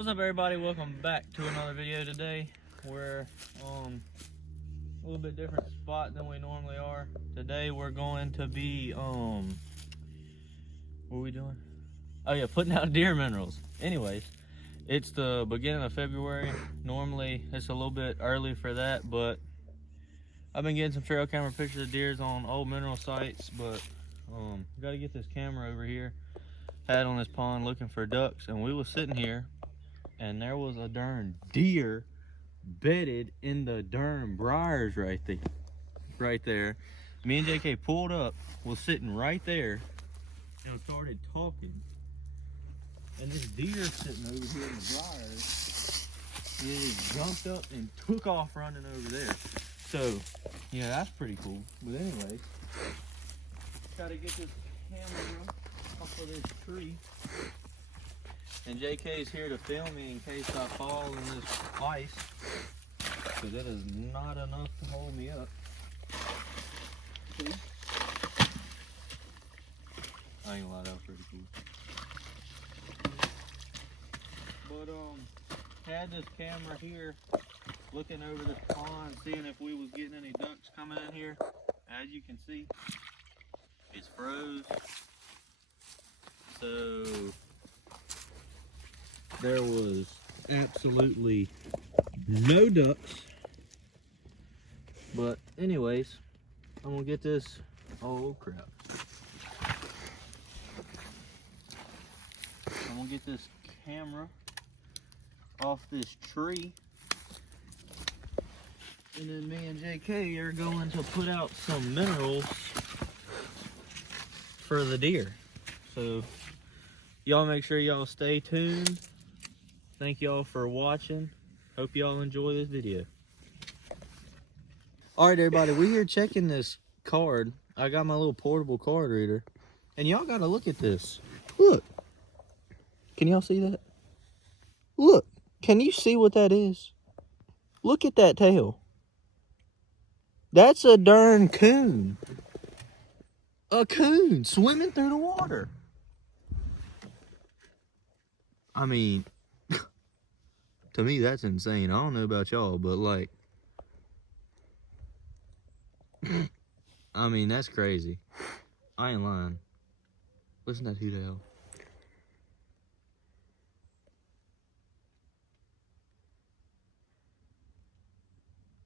What's up, everybody? Welcome back to another video. Today we're a little bit different spot than we normally are. Today we're going to be what are we doing? Oh yeah, putting out deer minerals. Anyways, it's the beginning of February. Normally it's a little bit early for that, but I've been getting some trail camera pictures of deers on old mineral sites, but got to get this camera over here. Had on this pond looking for ducks, and we was sitting here and there was a darn deer bedded in the darn briars right there. Me and JK pulled up, was sitting right there, and started talking. And this deer sitting over here in the briars, and it jumped up and took off running over there. So, yeah, that's pretty cool. But anyway, gotta get this camera off of this tree. And JK's here to film me in case I fall in this ice, because it is not enough to hold me up. See? I ain't gonna lie, that was pretty cool. But had this camera here, looking over this pond, seeing if we was getting any ducks coming in here. As you can see, it's froze. So there was absolutely no ducks. But anyways, I'm gonna get this. Oh crap. I'm gonna get this camera off this tree. And then me and JK are going to put out some minerals for the deer. So y'all make sure y'all stay tuned. Thank y'all for watching. Hope y'all enjoy this video. All right, everybody, we're here checking this card. I got my little portable card reader. And y'all got to look at this. Look. Can y'all see that? Look. Can you see what that is? Look at that tail. That's a darn coon. A coon swimming through the water. I mean, to me, that's insane. I don't know about y'all, but like, I mean, that's crazy. I ain't lying. Listen to that hoot owl.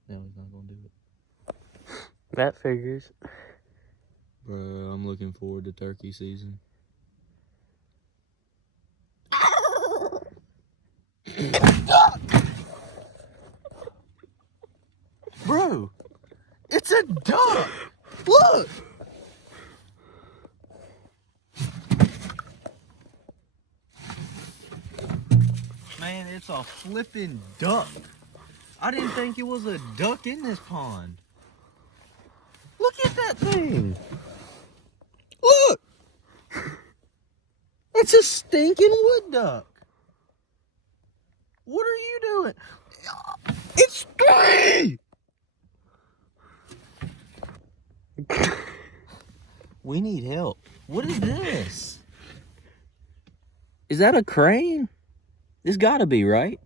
No, he's not gonna do it. That figures. Bro, I'm looking forward to turkey season. Bro, it's a duck. Look. Man, it's a flipping duck. I didn't think it was a duck in this pond. Look at that thing. Look. It's a stinking wood duck. What are you doing? It's 3! We need help. What is this? Is that a crane? It's gotta be, right?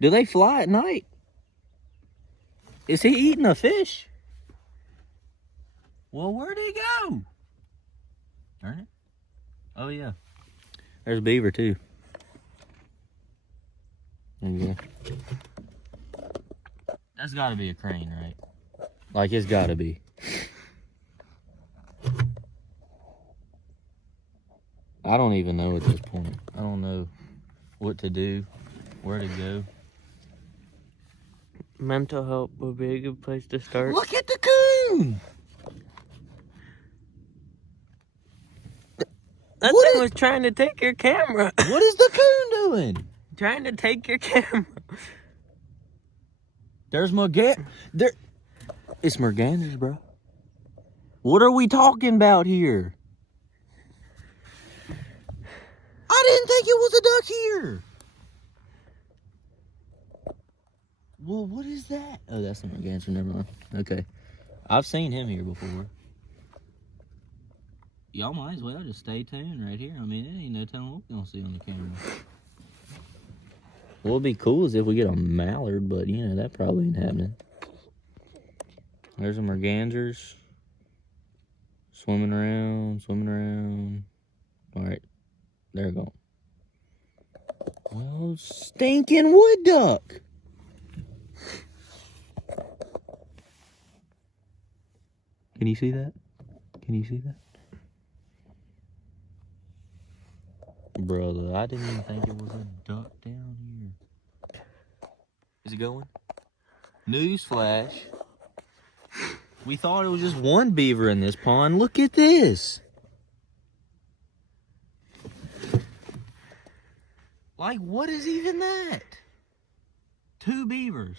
Do they fly at night? Is he eating a fish? Well, where'd he go? Turn it. Oh yeah. There's beaver too. There you go. That's gotta be a crane, right? Like, it's gotta be. I don't even know at this point. I don't know what to do, where to go. Mental health would be a good place to start. Look at the coon! That thing was trying to take your camera. What is the coon doing? Trying to take your camera. There's there. It's merganders, bro. What are we talking about here? I didn't think it was a duck here. Well, what is that? Oh, that's a merganser. Never mind. Okay. I've seen him here before. Y'all might as well just stay tuned right here. I mean, it ain't no telling what we're gonna see on the camera. What'd be cool is if we get a mallard, but you know, that probably ain't happening. There's some mergansers. Swimming around, swimming around. Alright, they're gone. Well, stinking wood duck. Can you see that? Can you see that? Brother, I didn't even think it was a duck down here. Is it going? Newsflash. We thought it was just one beaver in this pond. Look at this. Like, what is even that? 2 beavers.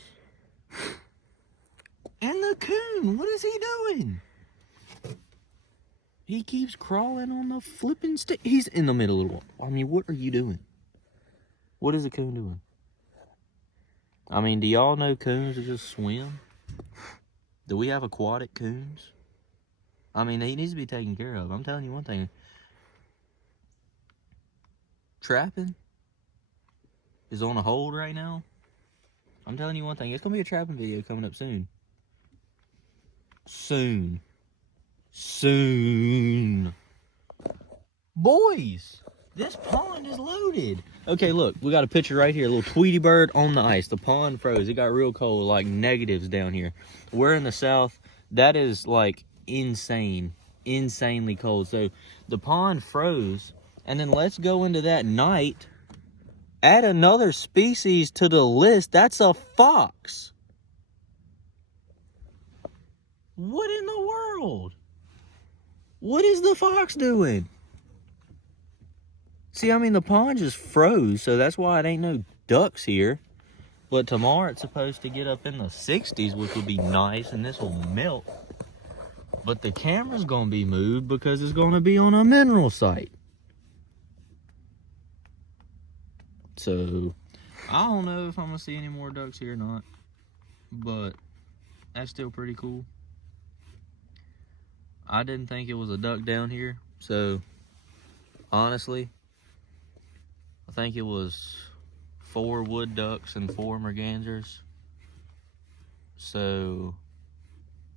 And the coon, what is he doing? He keeps crawling on the flipping stick. He's in the middle of the water. I mean, what are you doing? What is the coon doing? I mean, do y'all know coons that just swim? Do we have aquatic coons? I mean, he needs to be taken care of. I'm telling you one thing. Trapping is on a hold right now. I'm telling you one thing. It's going to be a trapping video coming up soon. Soon. Boys, this pond is loaded. Okay, look, we got a picture right here. A little Tweety bird on the ice. The pond froze. It got real cold, like negatives down here. We're in the south. That is like insane. Insanely cold. So the pond froze. And then let's go into that night. Add another species to the list. That's a fox. What in the world? What is the fox doing? See, I mean, the pond just froze, so that's why it ain't no ducks here. But tomorrow it's supposed to get up in the 60s, which would be nice, and this will melt. But the camera's going to be moved because it's going to be on a mineral site. So, I don't know if I'm going to see any more ducks here or not. But that's still pretty cool. I didn't think it was a duck down here, so honestly, I think it was 4 wood ducks and 4 mergansers. So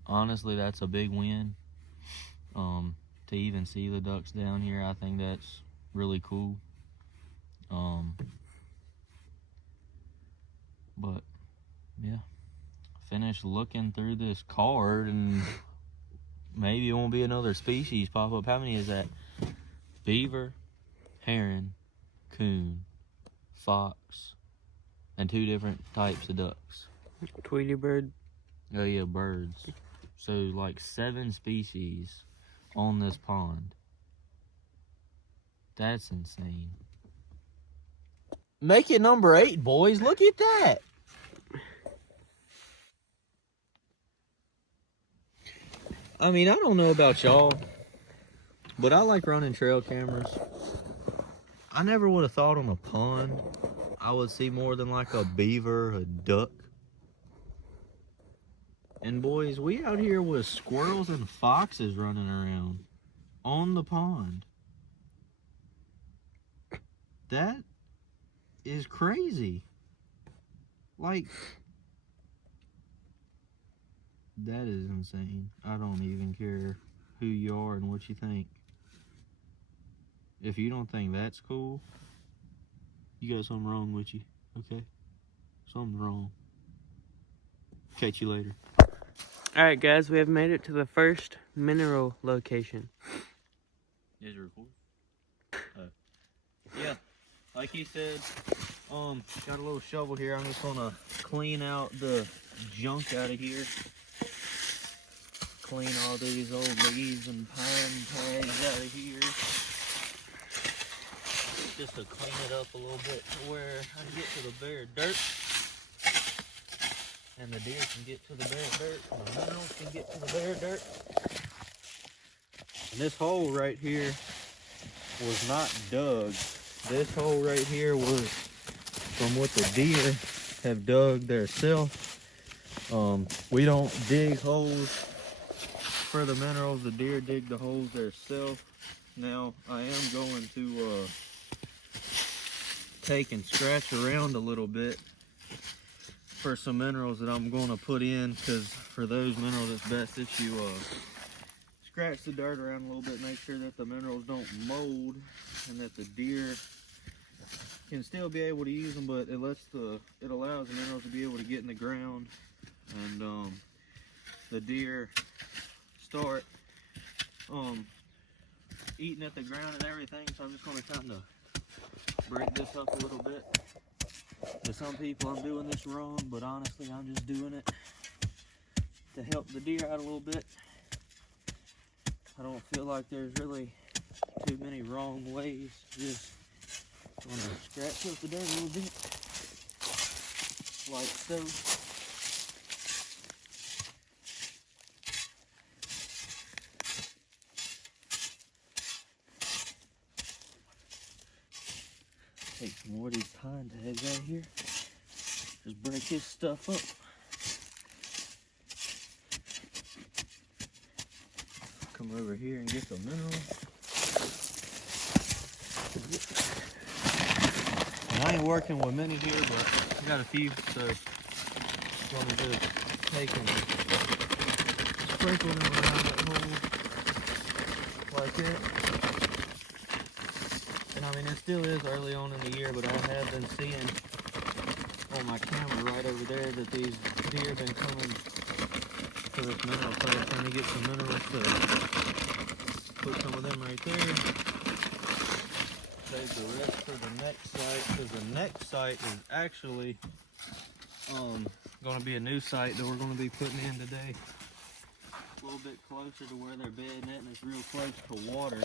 honestly, that's a big win. To even see the ducks down here, I think that's really cool. But yeah, finished looking through this card and maybe it won't be another species pop up. How many is that? Beaver, heron, coon, fox, and 2 different types of ducks. Tweety bird. Oh yeah, birds. So like 7 species on this pond. That's insane. Make it number 8, boys. Look at that. I mean, I don't know about y'all, but I like running trail cameras. I never would have thought on a pond I would see more than like a beaver, a duck. And boys, we out here with squirrels and foxes running around on the pond. That is crazy. Like, that is insane. I don't even care who you are and what you think. If you don't think that's cool, you got something wrong with you, okay? Something's wrong. Catch you later. Alright guys, we have made it to the first mineral location. Is it recording? Yeah, like he said, got a little shovel here. I'm just gonna clean out the junk out of here. Clean all these old leaves and pine tags out of here. Just to clean it up a little bit to where I can get to the bare dirt. And the deer can get to the bare dirt. And the minerals can get to the bare dirt. And this hole right here was not dug. This hole right here was from what the deer have dug theirself. We don't dig holes for the minerals. The deer dig the holes theirself. Now I am going to take and scratch around a little bit for some minerals that I'm going to put in, because for those minerals it's best that you scratch the dirt around a little bit, make sure that the minerals don't mold and that the deer can still be able to use them, but it allows the minerals to be able to get in the ground, and the deer start eating at the ground and everything. So I'm just going to kind of break this up a little bit. To some people I'm doing this wrong, but honestly I'm just doing it to help the deer out a little bit. I don't feel like there's really too many wrong ways. Just want to scratch up the dirt a little bit, like so. Take some more of these pine tags out of here. Just break this stuff up. Come over here and get the mineral. And I ain't working with many here, but I got a few, so I'm gonna just take them, sprinkle them around that hole like that. And I mean, it still is early on in the year, but I have been seeing on my camera right over there that these deer have been coming to this mineral place, trying to get some minerals, to put some of them right there. Save the rest for the next site, because the next site is actually going to be a new site that we're going to be putting in today. A little bit closer to where they're bedding it, and it's real close to water.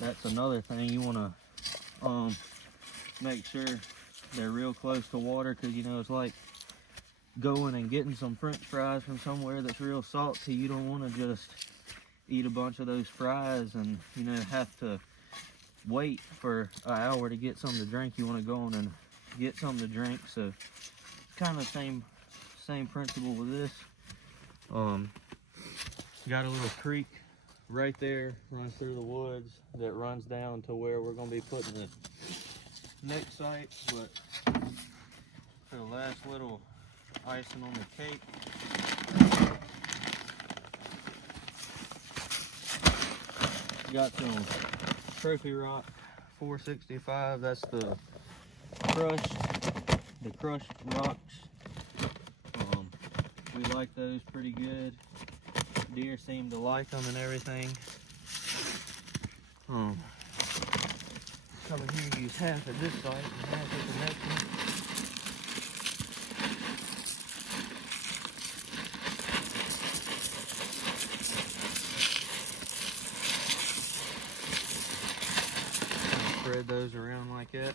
That's another thing, you want to make sure they're real close to water, because you know it's like going and getting some french fries from somewhere that's real salty. You don't want to just eat a bunch of those fries and, you know, have to wait for an hour to get something to drink. You want to go on and get something to drink. So it's kind of the same principle with this. Got a little creek right there, runs through the woods, that runs down to where we're going to be putting the next site. But for the last little icing on the cake, got some trophy rock 465. That's the crushed rocks. We like those pretty good. Deer seem to like them and everything. Come in here and use half at this site and half at the next one. Spread those around like that.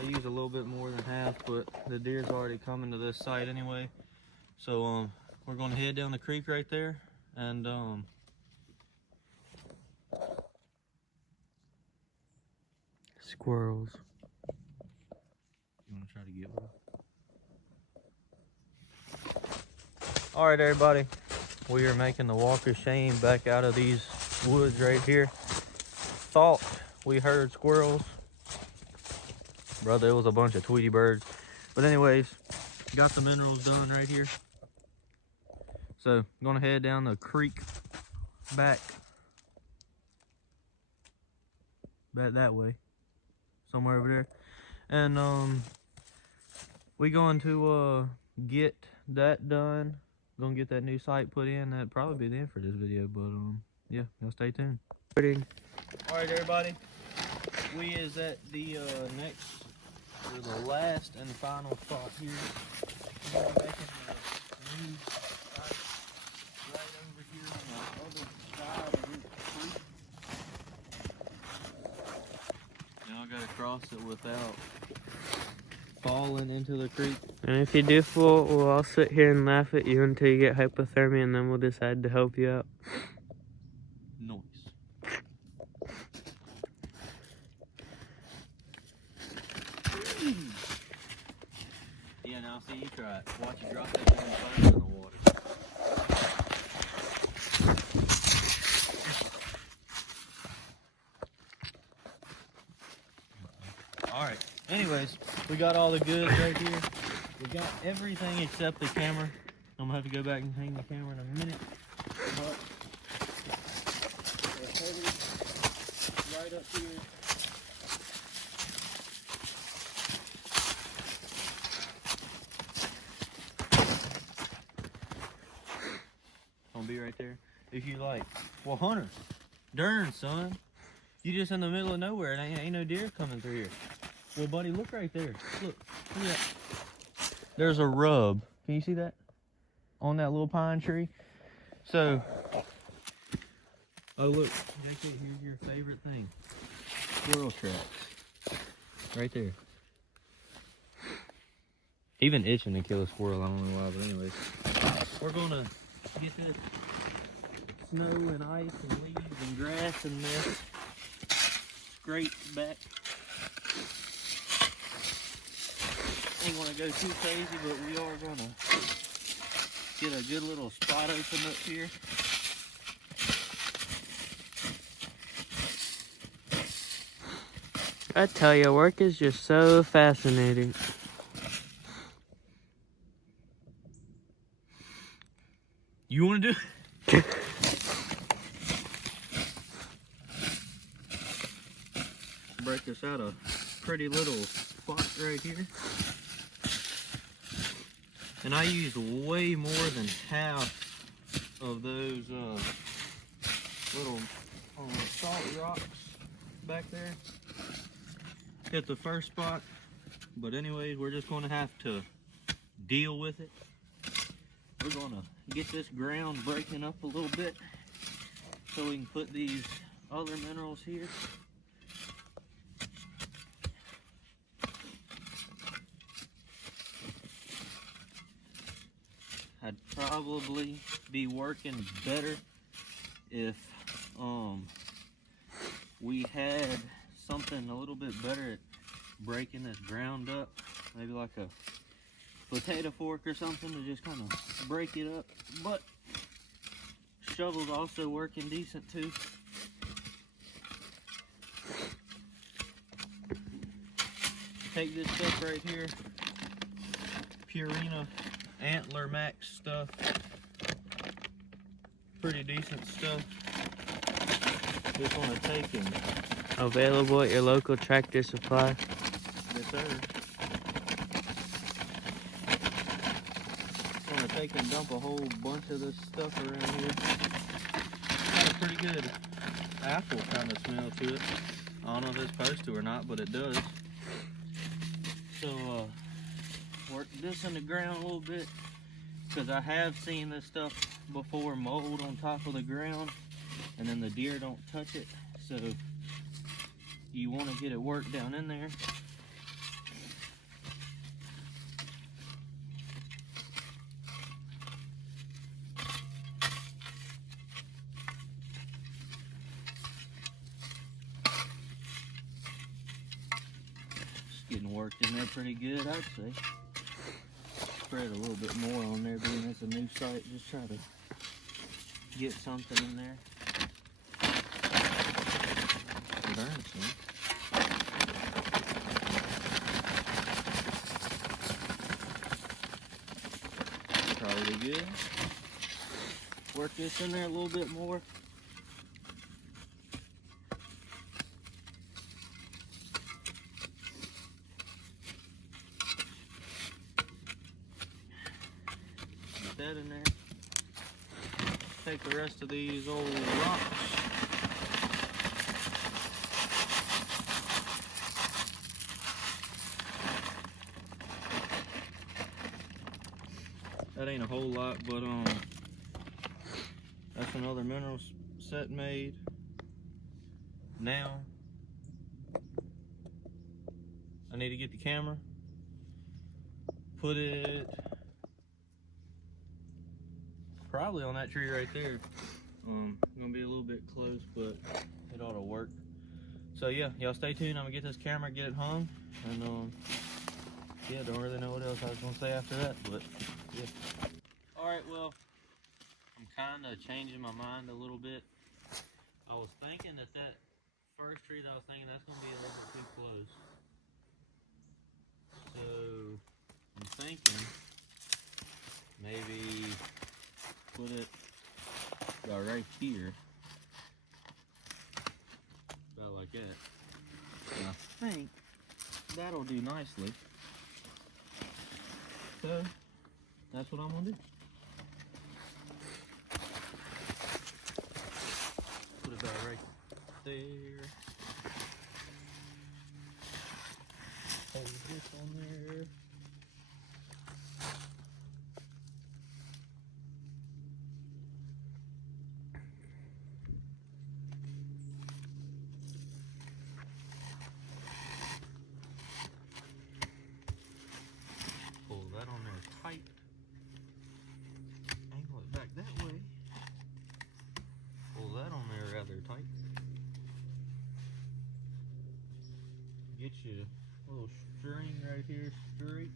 I use a little bit more than half, but the deer's already coming to this site anyway. So we're gonna head down the creek right there, and Squirrels. you wanna try to get one? All right, everybody, we are making the walk of shame back out of these woods right here. Thought we heard squirrels. Brother, it was a bunch of Tweety birds. But anyways, got the minerals done right here. So I'm gonna head down the creek back that way, somewhere over there. And we going to get that done. Gonna get that new site put in. That'd probably be the end for this video, but yeah, y'all stay tuned. All right, everybody, we is at the the last and final spot here. We're gonna be making the new site right over here on the other side of this creek. Now I gotta cross it without falling into the creek. And if you do fall, we'll all sit here and laugh at you until you get hypothermia, and then we'll decide to help you out. Noise. Yeah, now see, you try it. Watch you drop that damn phone in the water. Anyways, we got all the goods right here. We got everything except the camera. I'm gonna have to go back and hang the camera in a minute. But we're headed right up here. Gonna be right there. If you like, well, Hunter, darn son, you just in the middle of nowhere and ain't no deer coming through here. Well, buddy, look right there. Look at that. There's a rub. Can you see that? On that little pine tree. So, oh look, JK, here's your favorite thing. Squirrel tracks. Right there. He been itching to kill a squirrel, I don't know why, but anyways. We're gonna get this snow and ice and leaves and grass and this scrape back. Ain't gonna go too crazy, but we are gonna get a good little spot open up here. I tell you, work is just so fascinating. You wanna do it? Break this out a pretty little spot right here. And I used way more than half of those little salt rocks back there. Hit the first spot, but anyways, we're just gonna have to deal with it. We're gonna get this ground breaking up a little bit so we can put these other minerals here. I'd probably be working better if we had something a little bit better at breaking this ground up. Maybe like a potato fork or something to just kind of break it up. But shovel's also working decent too. Take this stuff right here, Purina Antler Max stuff. Pretty decent stuff. Just want to take and Available at your local Tractor Supply. yes sir. Just want to take and dump a whole bunch of this stuff around here. Got a pretty good apple kind of smell to it. I don't know if it's supposed to or not, but it does. So work this in the ground a little bit, because I have seen this stuff before mold on top of the ground and then the deer don't touch it, so you want to get it worked down in there. It's getting worked in there pretty good, I'd say. Spread a little bit more on there, being it's a new site. Just try to get something in there. Darn, son. Probably good. Work this in there a little bit more. That in there. Take the rest of these old rocks. That ain't a whole lot, but that's another mineral set made. Now I need to get the camera, put it probably on that tree right there. Gonna be a little bit close, but it ought to work. So yeah, y'all stay tuned. I'm gonna get this camera, get it hung, and yeah, don't really know what else I was gonna say after that, but yeah. All right, well, I'm kind of changing my mind a little bit. I was thinking that first tree that I was thinking that's gonna be a little bit too close. thinking maybe put it about right here. About like that. And I think that'll do nicely. So that's what I'm gonna do. Put it about right there. Hold this on there. Pull that on there tight. Angle it back that way. Pull that on there rather tight. Get you a little string right here straight.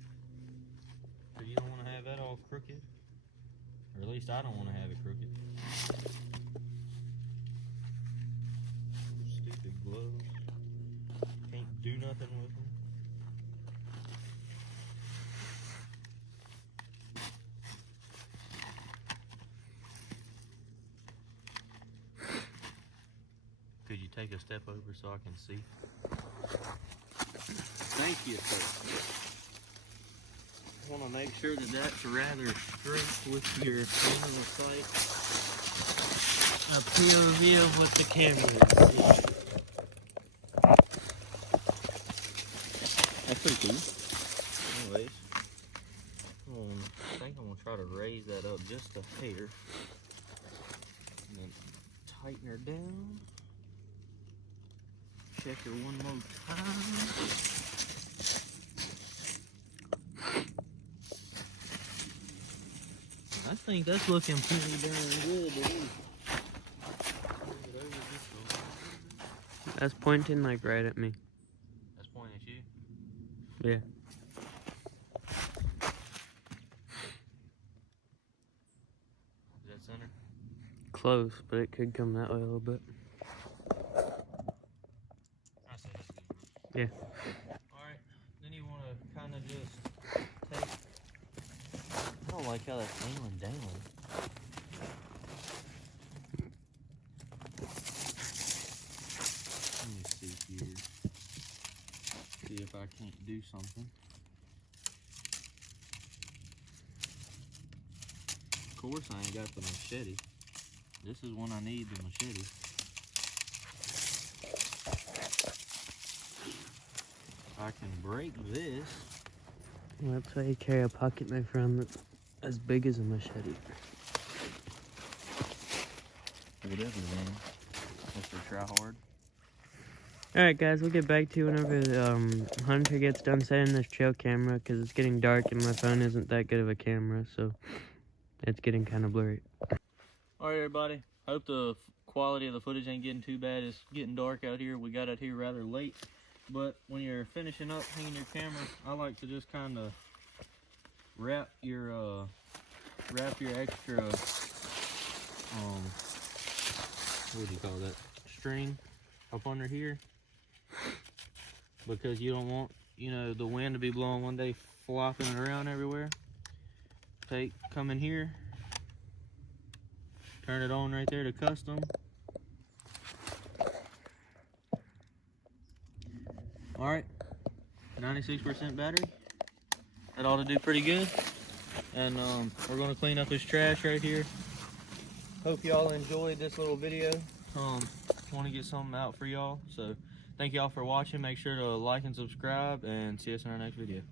So you don't want to have that all crooked. Or at least I don't want to have it crooked. Stupid gloves. Can't do nothing with them. Could you take a step over so I can see? Thank you, sir. I want to make sure that that's rather straight with your line of sight. A POV of what the camera is. That's pretty cool. Anyways, I think I'm going to try to raise that up just a hair. And then tighten her down. Check her one more time. I think that's looking pretty darn good, dude. That's pointing like right at me. That's pointing at you? Yeah. Is that center? Close, but it could come that way a little bit. I say that's good. Yeah. Alright, then you want to kind of just take... I don't like how that's angling down. Let me see here. See if I can't do something. Of course I ain't got the machete. This is when I need the machete. If I can break this. Well, that's why you carry a pocket knife around that's as big as a machete. Whatever, man. Mr. Try Hard. Alright guys, we'll get back to you whenever Hunter gets done setting this trail camera, because it's getting dark and my phone isn't that good of a camera, so it's getting kind of blurry. Alright everybody, hope the quality of the footage ain't getting too bad. It's getting dark out here. We got out here rather late, but when you're finishing up hanging your camera, I like to just kind of wrap your extra what do you call that, string up under here, because you don't want, you know, the wind to be blowing one day, flopping it around everywhere. Come in here, turn it on right there to custom. Alright, 96% battery. That ought to do pretty good. And we're gonna clean up this trash right here. Hope y'all enjoyed this little video. Want to get something out for y'all. So thank y'all for watching. Make sure to like and subscribe, and see us in our next video.